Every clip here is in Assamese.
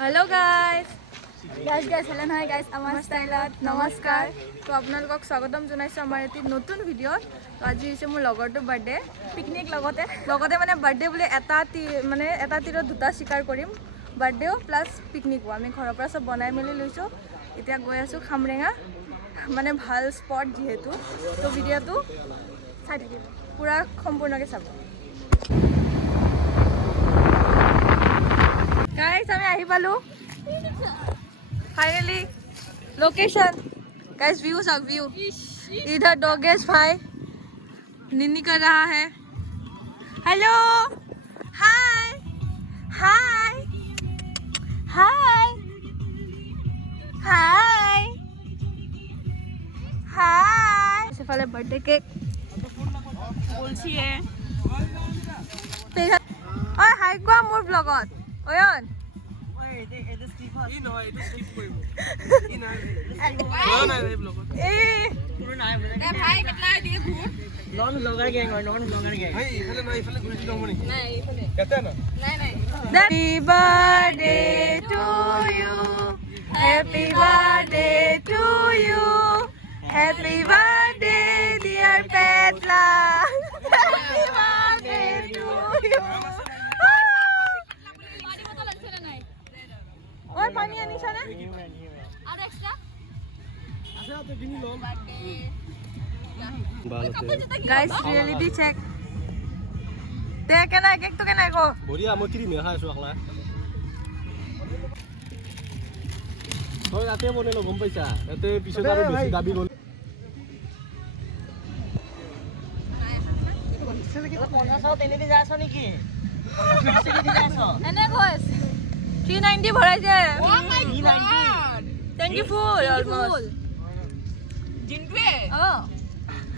हेलो गाइस हेलो নহয় गाइस আমাৰ ষ্টাইলত নমস্কাৰ তো আপোনালোকক স্বাগতম জনাইছো আমাৰ এটি নতুন ভিডিঅ'ত তো আজি হৈছে মোৰ লগৰটো বাৰ্থডে পিকনিক লগতে মানে বাৰ্থডে বুলি এটা তীৰত দুটা শিকাৰ কৰিম বাৰ্থডেও প্লাছ পিকনিকো আমি ঘৰৰ পৰা সব বনাই মেলি লৈছো এতিয়া গৈ আছো খামৰেঙা মানে ভাল স্পট যেহেতু তো ভিডিঅ'টো চাই থাকিব পুৰা সম্পূৰ্ণকৈ চাব गाइस हमें आही पालू फाइनली लोकेशन गाइस व्यू इधर डॉगेज भाई निन्नी कर रहा है हेलो हाय हाय हाय हाय हाय से पहले बर्थडे केक बोलছি है ओए हाय को मोर ब्लॉगत ओयन এটা স্কিপ হয় ই নহয় এটা স্কিপ কৰিব ই নহয় নাই ব্লগত পুরো নাই এ ভাই কেটলা দিয়ে ঘুর নন ব্লগার গ্যাং হয় নন ব্লগার গ্যাং ভাই ইফালে ঘুরে যাও মনি না ইফালে কেতে না নাই Happy birthday to you Happy birthday to you Happy birthday dear Petla Happy birthday to you ওই পানি আনিছ না আর এক্সট্রা আছে তো কিনি লম গাইস রিয়েলিটি চেক তে কেনা কেক তো কেনা গো বড়িয়া মই কিরি মেখা আছো আকলা তই রাতে বনে গম পাইছা এতে পিছে আৰু বেছি দাবি গল এনে গছ 390 ভৰাইছে 390 24 অলমোস্ট জিন্টুৱে অ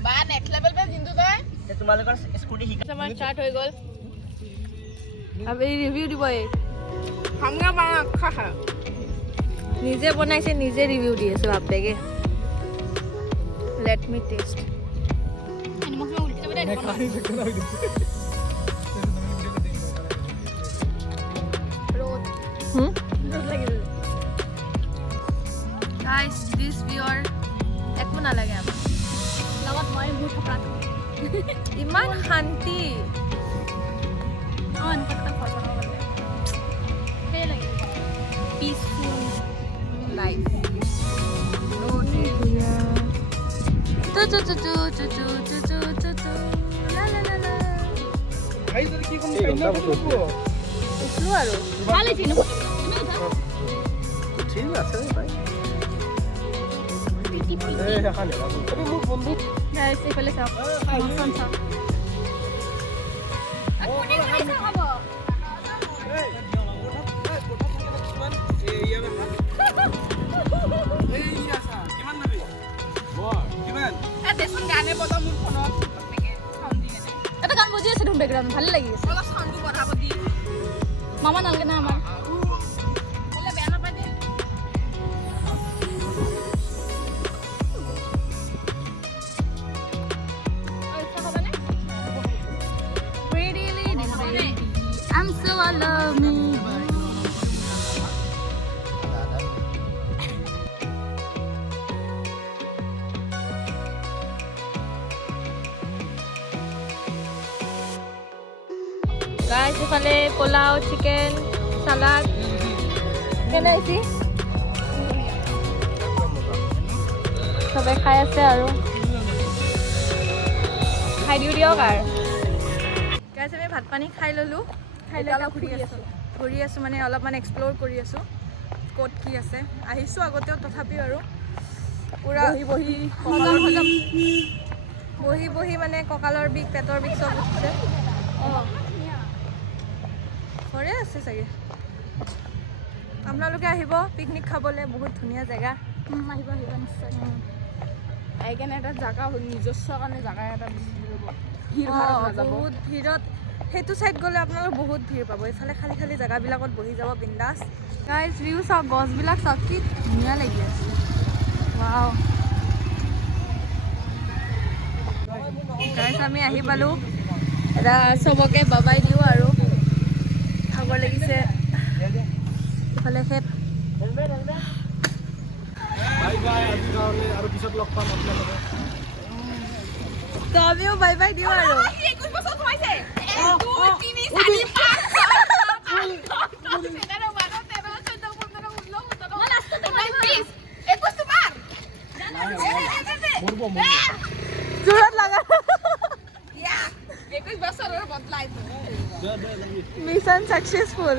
বা নেক্সট লেভেল পে জিন্তু তই তোমালোকৰ স্কুটি শিকা সমান স্টার্ট হৈ গল আবে রিভিউ দিব এই হামগা বাঙা খা নিজে বনাইছে নিজে রিভিউ দি আছে বাপেকে লেট মি টেস্ট এনি মখমে উল্টি যাবে দে রোদ রোদ লাগিল গাইস দিস ভিউয়ার একো না লাগে আমার লগত মই মোৰ থকা ইমান শান্তি অন কত ফটো বলে হে লাগে পিসফুল লাইফ নো ধুইয়া তু লা লা লা লা ভাই তোর কি কোন সাইনা করবো উঠলো আৰু ভালে ছিল তুমি উঠা ঠিক আছে ভাই এই এখানে আৰে মোৰ বন্ধু গাইস এইফালে চাওক মৌচম চাওক কোনে খাইছে খাব এ দেশন গানে বজা মোৰ ফোনত সাউন্ড দি আছে এটা গান বজি আছে দেখোন বেকগ্ৰাউণ্ড ভালে লাগি আছে অলপ সাউন্ডটো বঢ়াব দি মামা নালগে না আমাৰ বলে বেয়া নাপাই দে Pretty lady, baby, I'm so alone. Guys, ifale pulao, chicken, salad. Kena isi? Sabe khai ase aru. Khai diu diok ar. Guys, আমি ভাত পানী খাই ললো খাই লৈ ঘূৰি আছো মানে অলপমান এক্সপ্ল'ৰ কৰি আছো ক'ত কি আছে আহিছো আগতেও তথাপিও আৰু পুৰা বহি মানে কঁকালৰ বিষ পেটৰ বিষ চব উঠিছে অঁ ঘৰে আছে চাগে আপোনালোকে আহিব পিকনিক খাবলৈ বহুত ধুনীয়া জেগা আহিব নিশ্চয় আহি কেনে এটা জাগা নিজস্ব কাৰণে জাগা এটা বহুত ভিৰত সেইটো সাইড গ'লে আপোনালোক বহুত ভিৰ পাব এইফালে খালি খালি জেগাবিলাকত বহি যাব বিন্দাছ গাইজ ভিউ চাওক গছবিলাক চাওক কি ধুনীয়া লাগি আছে ৱাও গাইজ আমি আহি পালোঁ এটা চবকে বাবাই দিওঁ আৰু ভাগৰ লাগিছে ইফালে খেত বাই বাই আজি কাৰণে আৰু পিছত লগ পাম আপোনালোকক তো আমিও বাই বাই দিওঁ আৰু জোৰত লাগা মিছন সাকসেসফুল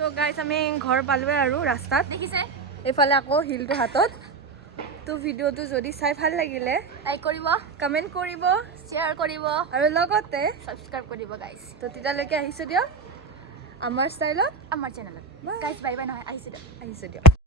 তো গাইজ আমি ঘৰ পালোৱে আৰু ৰাস্তাত দেখিছে এইফালে আকৌ হিলটো হাতত তো ভিডিঅ'টো যদি চাই ভাল লাগিলে লাইক কৰিব কমেণ্ট কৰিব শ্বেয়াৰ কৰিব আৰু লগতে ছাবস্ক্ৰাইব কৰিব গাইজ তো তেতিয়ালৈকে আহিছোঁ দিয়ক আমাৰ ষ্টাইলত আমাৰ চেনেলত গাইজ বাই বাই নহয় আহিছোঁ দিয়ক